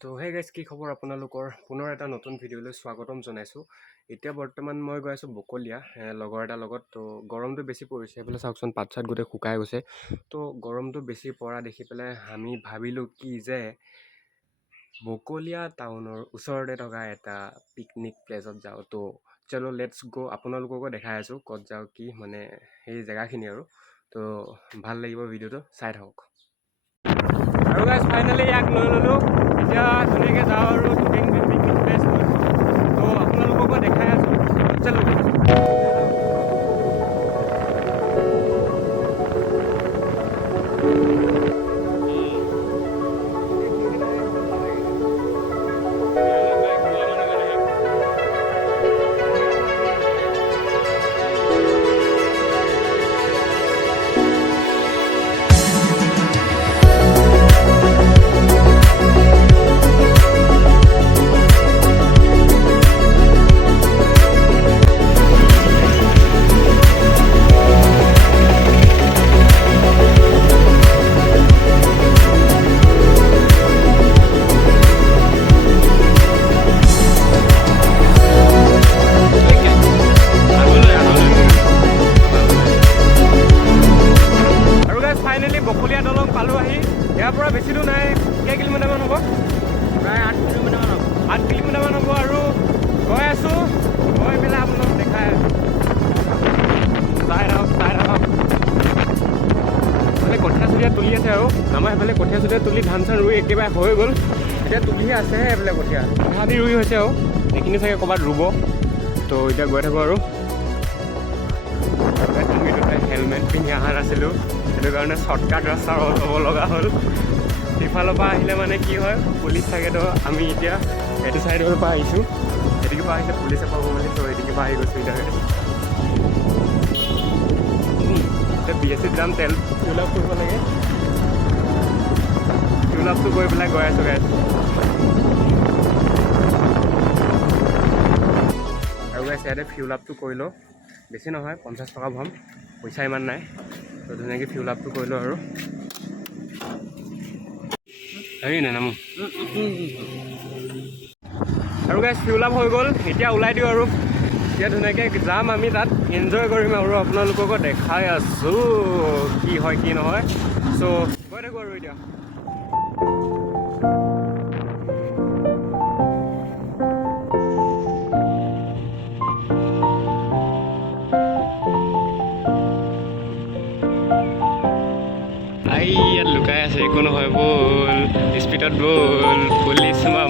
তো সেই গাইজ কি খবৰ আপোনালোকৰ? পুনৰ এটা নতুন ভিডিঅ'লৈ স্বাগতম জনাইছোঁ। এতিয়া বৰ্তমান মই গৈ আছোঁ বকলীয়া লগৰ এটাৰ লগত। তো গৰমটো বেছি পৰিছে সেইফালে চাওকচোন পাত চাত গোটেই শুকাই গৈছে। তো গৰমটো বেছি পৰা দেখি পেলাই আমি ভাবিলোঁ কি যে বকলীয়া টাউনৰ ওচৰতে থকা এটা পিকনিক প্লেচত যাওঁ। তো চলো লেটছ গ' আপোনালোককো দেখাই আছোঁ ক'ত যাওঁ কি মানে সেই জেগাখিনি আৰু। তো ভাল লাগিব ভিডিঅ'টো চাই থাকক। ফাইনেলি ইয়াক লৈ ল'লোঁ এতিয়া ধুনীয়াকৈ যাওঁ আৰু পিকনিক তুলি আছে আৰু। আমাৰ সেইফালে কঠীয়া চঠীয়া তুলি ধান চান ৰুই একেবাৰে হৈ গ'ল। এতিয়া তুলিহে আছেহে এইফালে কঠীয়া। আধা ৰুই হৈছে আৰু। এইখিনি চাগে ক'ৰবাত ৰুব। তো এতিয়া গৈ থাকোঁ আৰু। হেলমেট পিন্ধি অহা নাছিলোঁ। সেইটো কাৰণে শ্বৰ্টকাট ৰাস্তা ল'ব লগা হ'ল। সিফালৰ পৰা আহিলে মানে কি হয়, পুলিচ থাকেতো আমি এতিয়া এইটো চাইডৰ পৰা আহিছোঁ। এদিকে পৰা আহিছে, পুলিচে পাব বুলি ত' এদিকে পৰা আহি গৈছোঁ, এতিয়া এতিয়া বি এছ চিত যাম, তেল ফিল আপ কৰিব লাগে। ফিল আপটো কৰি পেলাই গৈ আছোঁ গাইছ আৰু গাইছ ইয়াতে ফিউল কৰি লওঁ বেছি নহয়, পঞ্চাছ টকা ভৰাম পইচা ইমান নাই। তো ধুনীয়াকৈ ফিউল আপটো কৰি লওঁ আৰু। হেৰি নানামো। আৰু গাইজ ফিউল হৈ গ'ল। এতিয়া ওলাই দিওঁ আৰু। এতিয়া ধুনীয়াকৈ যাম আমি তাত এনজয় কৰিম আৰু আপোনালোককো দেখাই আছোঁ কি হয় কি নহয়। চ' গৈ থাকোঁ আৰু এতিয়া। ইয়াত লুকাই আছে একো নহয় বল। স্পীডত বল। পুলিচ মামা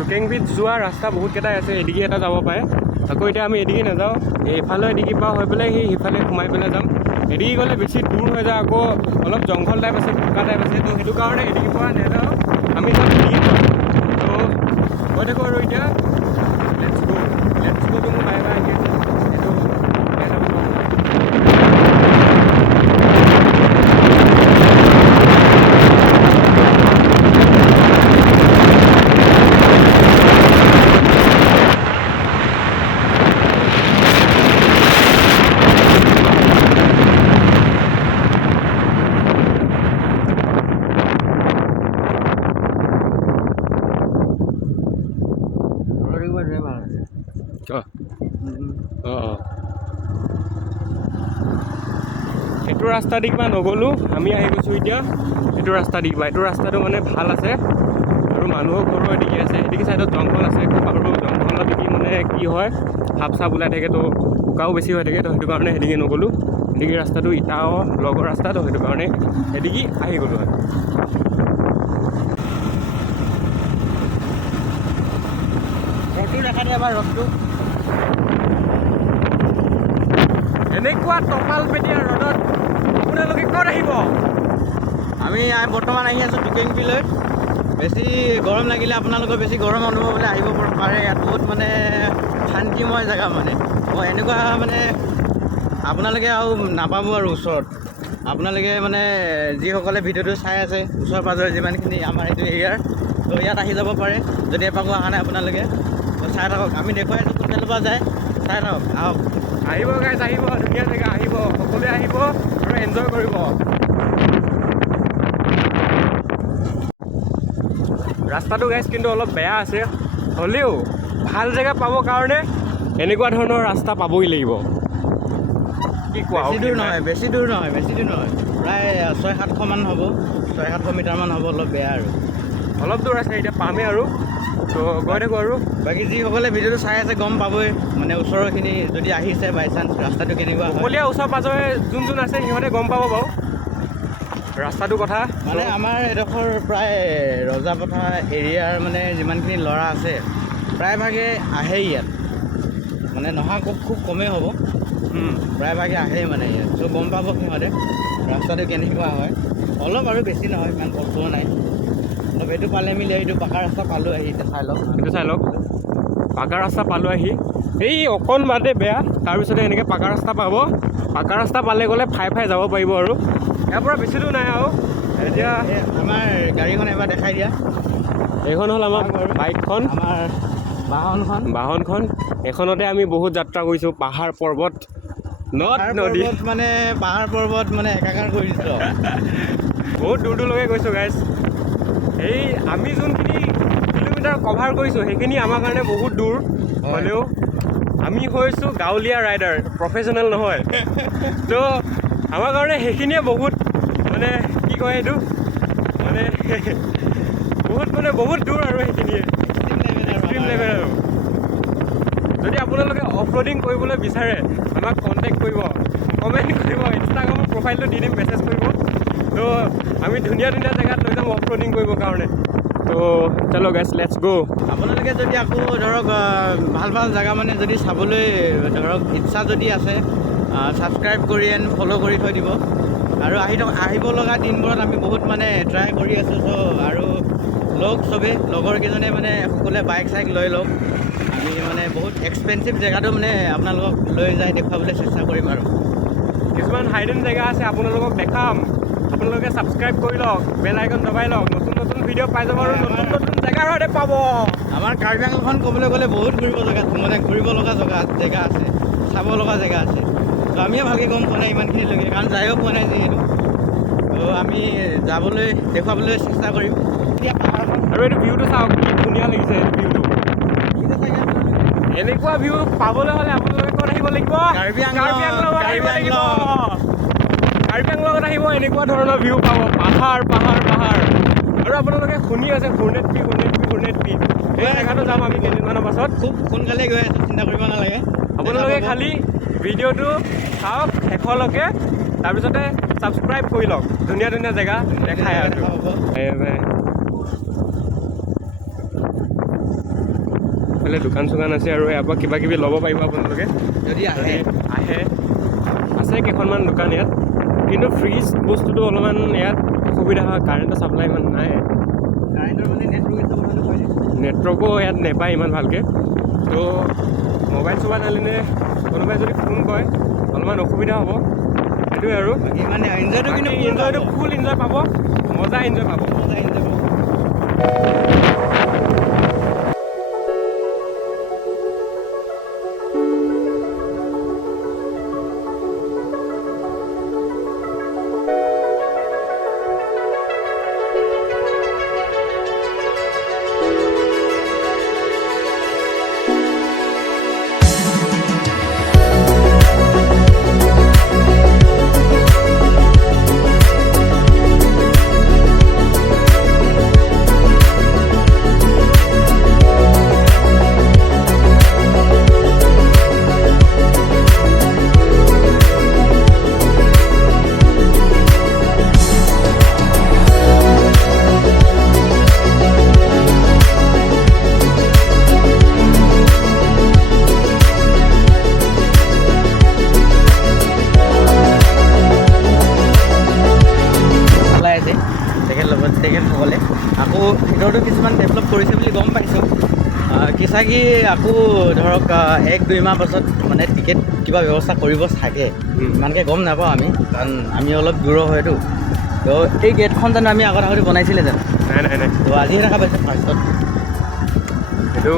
গেছ দোকেংবিত যোৱা ৰাস্তা বহুতকেইটাই আছে এদিকে এটা যাব পাৰে। আকৌ এতিয়া আমি এদিকে নাযাওঁ এইফালে এদিকে পৰা হৈ পেলাই সেই সিফালে সোমাই পেলাই যাম। এদিকে গ'লে বেছি দূৰ হৈ যায় আকৌ অলপ জংঘল টাইপ আছে বোকা টাইপ আছে তো সেইটো কাৰণে এদিকে পৰা নাযাওঁ। আমি যাম এদিকে তো গৈ থাকোঁ আৰু এতিয়া। লেটছ গো লেটছ মোৰ বাই বাই আহি আছে। ৰাস্তা দি কিবা নগ'লোঁ, আমি আহি গৈছোঁ এতিয়া এইটো ৰাস্তা দি কিবা এইটো ৰাস্তাটো মানে ভালো আছে। আৰু মানুহৰ ঘৰৰ এদিকে আছে। এদিকে চাইডত জংঘল আছে। আৰু জংঘলত দেখি মানে কি হয়, সাপ চাপ ওলাই থাকে, তো বোকাও বেছি হৈ থাকে, তো সেইটো কাৰণে সেদিকে নগ'লোঁ। সন্দিকৈ ৰাস্তাটো ইটাও, লগৰ ৰাস্তাটো সেইটো কাৰণে এদিকি আহি গ'লোঁ হয় দেখা এবাৰ ৰ'দটো। এনেকুৱা টপাল পেটীয়া ৰ'দত আপোনালোকে ক'ত আহিব? আমি বৰ্তমান আহি আছোঁ টিকেংপিলৈ বেছি গৰম লাগিলে আপোনালোকৰ বেছি গৰম অনুভৱ হ'লে আহিব পৰা- ইয়াত বহুত মানে শান্তিময় জেগা মানে। মই এনেকুৱা মানে আপোনালোকে আৰু নাপাব আৰু ওচৰত। আপোনালোকে মানে যিসকলে ভিডিঅ'টো চাই আছে ওচৰ পাঁজৰে যিমানখিনি আমাৰ এইটো এৰিয়াৰ তো ইয়াত আহি যাব পাৰে। যদি এপাকো অহা নাই আপোনালোকে তো চাই থাকক। আমি দেখুৱাই আছোঁ কোনফালৰ পৰা যায়। চাই থাকক। আহক। আহিব গাইজ আহিব। ধুনীয়া জেগা আহিব। সকলোৱে আহিব। এনজয় কৰিব ৰাস্তাটো গাইজ কিন্তু অলপ বেয়া আছে হ'লেও ভাল জেগা পাবৰ কাৰণে এনেকুৱা ধৰণৰ ৰাস্তা পাবই লাগিব। কি কোৱা বেছি দূৰ নহয় বেছি দূৰ নহয় বেছি দূৰ নহয়। প্ৰায় ছয় সাতশমান হ'ব ছয় সাতশ মিটাৰমান হ'ব অলপ বেয়া আৰু। অলপ দূৰ আছে এতিয়া পামেই আৰু। তো গৈ থাকোঁ আৰু। বাকী যিসকলে ভিডিঅ'টো চাই আছে গম পাবই। মানে ওচৰৰখিনি যদি আহিছে বাই চান্স ৰাস্তাটো কেনেকুৱা সকলোৱে ওচৰ পাঁজৰে যোন যোন আছে সিহঁতে গম পাব বাৰু। ৰাস্তাটোৰ কথা। মানে আমাৰ এডোখৰ প্ৰায় ৰজাপথা এৰিয়াৰ মানে যিমানখিনি ল'ৰা আছে প্ৰায়ভাগে আহেই ইয়াত। মানে নহা খুব খুব কমেই হ'ব। প্ৰায়ভাগে আহেই মানে ইয়াত। চ' গম পাব সিহঁতে ৰাস্তাটো কেনেকুৱা হয়। অলপ আৰু বেছি নহয় ইমান কষ্টও নাই। এইটো পালে মিলি এইটো পাকা ৰাস্তা পালোঁ আহি এতিয়া চাই লওক। এইটো চাই লওক। পাকা ৰাস্তা পালোঁ আহি। এই অকণমানতে বেয়া তাৰপিছতে এনেকৈ পাকা ৰাস্তা পাব। পাকা ৰাস্তা পালে গ'লে ফাই ফাই যাব পাৰিব আৰু। ইয়াৰ পৰা বেছি দূৰ নাই আৰু। এতিয়া আমাৰ গাড়ীখন এবাৰ দেখাই দিয়া। এইখন হ'ল আমাৰ বাইকখন। আমাৰ বাহনখন। বাহনখন। এইখনতে আমি বহুত যাত্ৰা কৰিছোঁ। পাহাৰ পৰ্বত নদ নদী। মানে পাহাৰ পৰ্বত মানে একাকাৰ কৰি দিছোঁ। বহুত দূৰ দূৰলৈকে গৈছোঁ গাইজ এই আমি যোনখিনি কিলোমিটাৰ কভাৰ কৰিছোঁ সেইখিনি আমাৰ কাৰণে বহুত দূৰ। হ'লেও আমি হৈছোঁ গাঁৱলীয়া ৰাইডাৰ প্ৰফেচনেল নহয়। তো আমাৰ কাৰণে সেইখিনিয়ে বহুত মানে কি কয় এইটো? মানে বহুত মানে বহুত দূৰ আৰু সেইখিনিয়ে। এক্সট্ৰিম লেভেল আৰু যদি আপোনালোকে অফ ৰ'ডিং কৰিবলৈ বিচাৰে আমাক কণ্টেক্ট কৰিব কমেণ্ট কৰিব ইনষ্টাগ্ৰামৰ প্ৰফাইলটো দি দিম মেছেজ কৰিব। তো আমি ধুনীয়া ধুনীয়া জেগাত লৈ যাম অফ ৰ'ডিং কৰিবৰ কাৰণে। তো চলো গাইছ লেটছ গ' আপোনালোকে যদি আকৌ ধৰক ভাল ভাল জেগা মানে যদি চাবলৈ ধৰক ইচ্ছা যদি আছে ছাবস্ক্ৰাইব কৰি এন ফ'ল' কৰি থৈ দিব। আৰু আহি থকা আহিব লগা দিনবোৰত আমি বহুত মানে ট্ৰাই কৰি আছোঁ চ' আৰু লগ চবেই লগৰ কেইজনে মানে সকলোৱে বাইক চাইক লৈ লওক। আমি মানে বহুত এক্সপেঞ্চিভ জেগাটো মানে আপোনালোকক লৈ যাই দেখুৱাবলৈ চেষ্টা কৰিম আৰু। কিছুমান হাইডেন জেগা আছে আপোনালোকক দেখাম। আপোনালোকে ছাবস্ক্ৰাইব কৰি লওক বেল আইকন দবাই লওক নতুন নতুন ভিডিঅ' পাই যাব আৰু নতুন নতুন জেগাৰ সৈতে পাব। আমাৰ কাৰ্বি আংলংখন ক'বলৈ গ'লে বহুত ঘূৰিব জেগা মানে ঘূৰিব লগা জেগা জেগা আছে চাব লগা জেগা আছে। ত' আমিয়ে ভালকৈ গম পোৱা নাই ইমানখিনিলৈকে কাৰণ যায়ো পোৱা নাই যিহেতু। ত' আমি যাবলৈ দেখুৱাবলৈ চেষ্টা কৰিম। আৰু এইটো ভিউটো চাওক কি ধুনীয়া লাগিছে এইটো ভিউটো? এনেকুৱা ভিউ পাবলৈ হ'লে আপোনালোকে ক'ত আহিব লাগিব? কাৰ্বি আংলং, কাৰ্বি আংলঙত আহিব এনেকুৱা ধৰণৰ ভিউ পাব। পাহাৰ পাহাৰ পাহাৰ। আৰু আপোনালোকে শুনি আছে হুৰ্নেট পি হুৰ্নেট পি হুৰ্নেট পি এই জেগাটো যাম আমি কেইদিনমানৰ পাছত। খুব সোনকালে গৈ আছোঁ চিন্তা কৰিব নালাগে। আপোনালোকে। খালি ভিডিঅ'টো চাওক শেষলৈকে তাৰপিছতে ছাবস্ক্ৰাইব কৰি লওক। ধুনীয়া ধুনীয়া জেগা দেখাই আছোঁ। এইফালে দোকান চোকান আছে আৰু ইয়াৰ পৰা কিবা কিবি ল'ব পাৰিব আপোনালোকে। যদি আহে। আহে। আছে কেইখনমান দোকান ইয়াত। কিন্তু ফ্ৰিজ বস্তুটো অলপমান ইয়াত অসুবিধা হয় কাৰেণ্টৰ চাপ্লাই ইমান নাই। মানে নেটৱৰ্ক। নেটৱৰ্কো ইয়াত নেপায় ইমান ভালকৈ। তো মোবাইল চোবাইল আনিলে কোনোবাই যদি ফোন কৰে অলপমান অসুবিধা হ'ব। সেইটোৱে আৰু। বাকী মানে এনজয়টো কিন্তু এনজয়টো। ফুল এনজয় পাব। মজা এনজয় পাব। মজা enjoy ভিতৰতো কিছুমান ডেভেলপ কৰিছে বুলি গম পাইছোঁ কিচাকি আকৌ ধৰক এক দুই মাহ পাছত মানে টিকেট কিবা ব্যৱস্থা কৰিব চাগে উম। ইমানকৈ গম নাপাওঁ আমি কাৰণ আমি অলপ দূৰৰ হয়তো তো এই গেটখন জানো আমি আগত আগতে বনাইছিলে জানো নাই নাই নাই তো আজিহে দেখা পাইছোঁ ফাৰ্ষ্টত সেইটো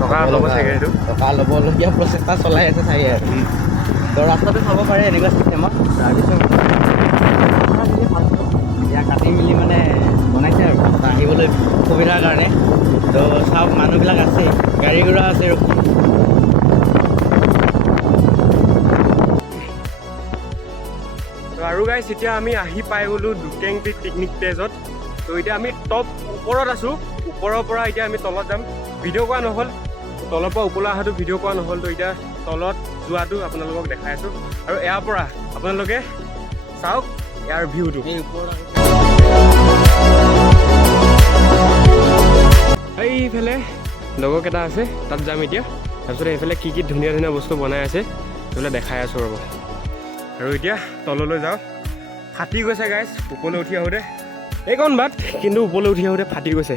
টকা ল'ব চাগে সেইটো টকা ল'বলগীয়া প্ৰচেষ্টা চলাই আছে চাগে আৰু। তো ৰাস্তাটো চাব পাৰে এনেকুৱা চিষ্টেমত তাৰপিছত এতিয়া কাটি মেলি মানে বনাইছে আৰু। আহিবলৈ সুবিধাৰ কাৰণে। তো চাওক মানুহবিলাক আছে। গাড়ী ঘোঁৰা আছে আৰু গাইছ এতিয়া আমি আহি পাই গ'লোঁ পিক পিকনিক প্লেচত তো। এতিয়া আমি টপ ওপৰত আছোঁ। ওপৰৰ পৰা এতিয়া আমি তলত যাম। ভিডিঅ' কৰা নহ'ল। তলৰ পৰা ওপৰলৈ অহাটো ভিডিঅ' কৰা নহ'ল। তো এতিয়া তলত যোৱাটো আপোনালোকক দেখাই আছোঁ। আৰু ইয়াৰ পৰা আপোনালোকে চাওক ইয়াৰ ভিউটো ওপৰত এইফালে লগৰকেইটা আছে তাত যাম এতিয়া। তাৰপিছত এইফালে কি কি ধুনীয়া ধুনীয়া বস্তু বনাই আছে সেইবিলাক দেখাই আছোঁ ৰ'ব। আৰু এতিয়া তললৈ যাওঁ। ফাটি গৈছে গাইজ ওপৰলৈ উঠি আহোঁতে। এইকণ বাট কিন্তু ওপৰলৈ উঠি আহোঁতে ফাটি গৈছে।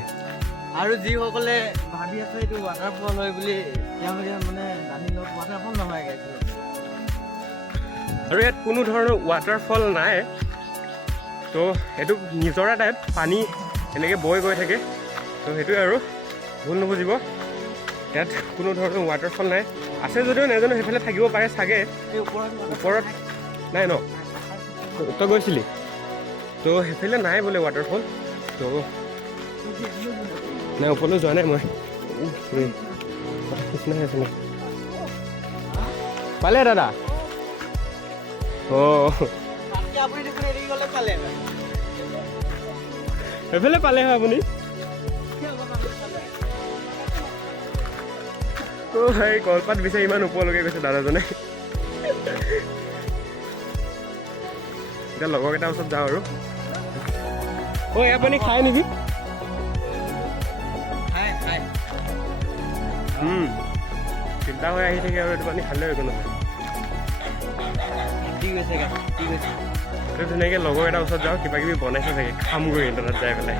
আৰু যিসকলে ভাবি আছে এইটো ৱাটাৰফল হয় বুলি তেওঁলোকে মানে জানি লওক ৱাটাৰফল নহয়। আৰু ইয়াত কোনো ধৰণৰ ৱাটাৰফল নাই। তো এইটো নিজৰা টাইপ পানী এনেকৈ বৈ গৈ থাকে। তো সেইটোৱে আৰু ভুল নুবুজিব। ইয়াত কোনো ধৰণৰ ৱাটাৰফল নাই। আছে যদিও নাজানো সেইফালে থাকিব পাৰে চাগে। ওপৰত নাই ন? তই গৈছিলি? তো সেইফালে নাই বোলে ৱাটাৰফল তো নাই ওপৰলৈ যোৱা নাই মই। উম, আছে পালে দাদা? অঁ। গ'লে পালে হয়। হয় আপুনি? তো সেই কলপাত বিচাৰি ইমান ওপৰলৈকে গৈছে দাদাজনে। এতিয়া লগৰকেইটাৰ ওচৰত যাওঁ আৰু। ঐ আপুনি খায় নেকি? চিন্তা হৈ আহি থাকে আৰু এইটো পানী খালেও একো নহয়। কি গৈছে গা কি এইটো ধুনীয়াকৈ লগৰ এটাৰ ওচৰত যাওঁ কিবা কিবি বনাইছে চাগে খামগৈ তাত যাই পেলাই।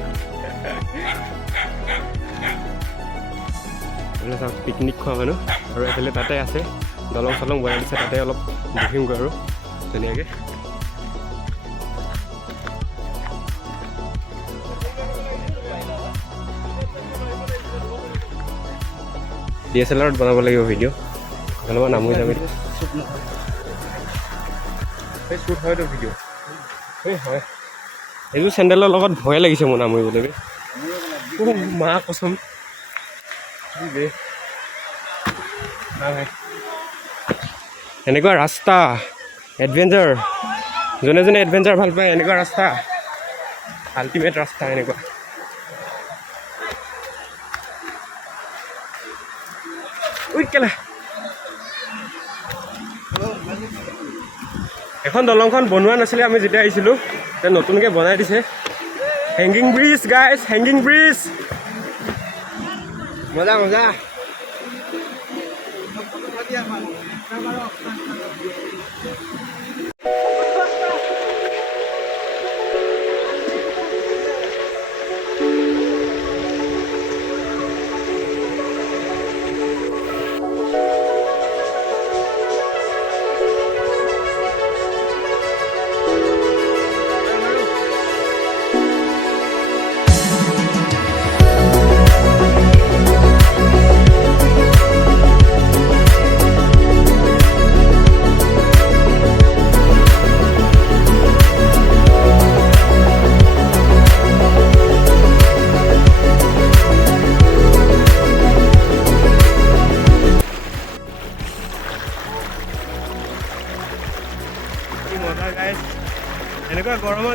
চাওক পিকনিক খোৱা মানুহ আৰু এইফালে তাতে আছে দলং চলং বনাই দিছে, তাতে অলপ বহিমগৈ আৰু, ধুনীয়াকৈ। ডি এছ এল আৰত বনাব লাগিব ভিডিঅ' মই নামো যাম শ্বুট হয়তো ভিডিঅ' হয়। এইযোৰ চেণ্ডেলৰ লগত ভয়ে লাগিছে মোৰ নামৰিবলৈ বে। মা কচম কি বে। না ভাই এনেকুৱা ৰাস্তা এডভেঞ্চাৰ যোনে যোনে এডভেঞ্চাৰ ভাল পায় এনেকুৱা ৰাস্তা। আল্টিমেট ৰাস্তা এনেকুৱা। উই কেলা। এখন দলংখন বনোৱা নাছিলে আমি যেতিয়া আহিছিলোঁ এতিয়া নতুনকৈ বনাই দিছে। Hanging bridge guys hanging bridge মজা মজা। কি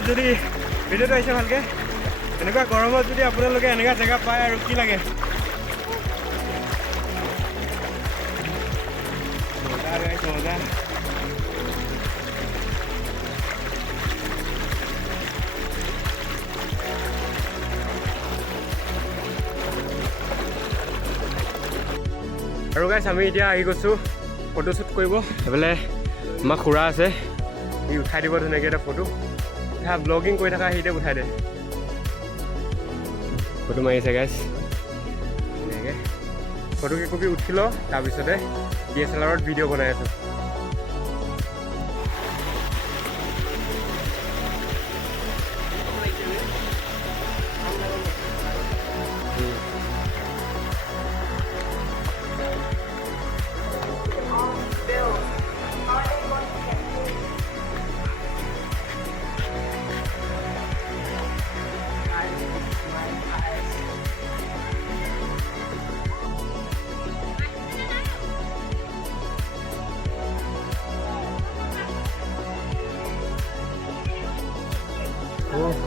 গৰমত যদি ভিডিঅ'টো আহিছে ভালকৈ, এনেকুৱা গৰমত যদি আপোনালোকে এনেকুৱা জেগা পায় আৰু কি লাগে? মজা আৰু গাইছ আমি এতিয়া আহি গৈছোঁ ফটোশ্বুট কৰিব। সেইফালে আমাৰ খুৰা আছে উঠাই দিব ধুনীয়াকৈ এটা ফটো উঠা ব্লগিং কৰি থকা সি এতিয়া উঠাই দে। ফটো মাৰিছে গাইজ ধুনীয়াকৈ ফটো কেইকপি উঠি লওঁ তাৰপিছতে ডি এছ এল আৰত ভিডিঅ' বনাই আছোঁ।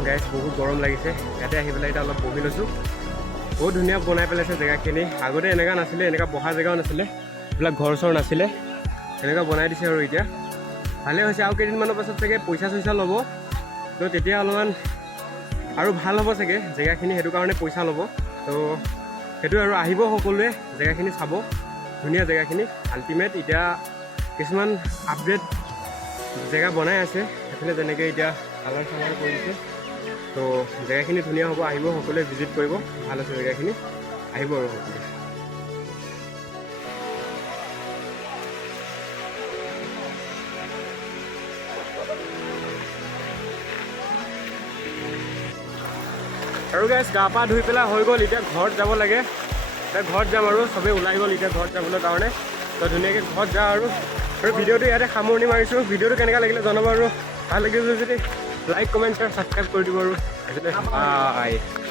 গাইজ বহুত গৰম লাগিছে। ইয়াতে আহি পেলাই এতিয়া অলপ বহি লৈছোঁ। বহুত ধুনীয়া বনাই পেলাইছে জেগাখিনি। আগতে এনেকুৱা নাছিলে এনেকুৱা বহা জেগাও নাছিলে। এইবিলাক ঘৰ চৰ নাছিলে। এনেকুৱা বনাই দিছে আৰু এতিয়া। ভালে হৈছে আৰু কেইদিনমানৰ পাছত চাগে পইচা চইচা ল'ব। তো তেতিয়া অলপমান আৰু ভাল হ'ব চাগে জেগাখিনি সেইটো কাৰণে পইচা ল'ব। তো সেইটো আৰু আহিব সকলোৱে জেগাখিনি চাব। ধুনীয়া জেগাখিনি। আল্টিমেট এতিয়া কিছুমান আপডেট জেগা বনাই আছে। সেইফালে যেনেকৈ এতিয়া কালাৰ চালাৰ কৰিছে তো জেগাখিনি ধুনীয়া হ'ব আহিব সকলোৱে ভিজিট কৰিব। ভাল আছে জেগাখিনি। আহিব আৰু সকলোৱে। আৰু গাইজ গা পা ধুই পেলাই হৈ গ'ল এতিয়া ঘৰত যাব লাগে। এতিয়া ঘৰত যাম আৰু চবেই ওলাই গ'ল এতিয়া ঘৰত যাবলৈ কাৰণে। তো ধুনীয়াকৈ ঘৰত যাওঁ আৰু। আৰু ভিডিঅ'টো ইয়াতে সামৰণি মাৰিছোঁ। ভিডিঅ'টো কেনেকুৱা লাগিলে জনাব আৰু। ভাল লাগিলে যদি। লাইক কমেণ্ট শ্বেয়াৰ ছাবস্ক্ৰাইব কৰি দিব আৰু বাই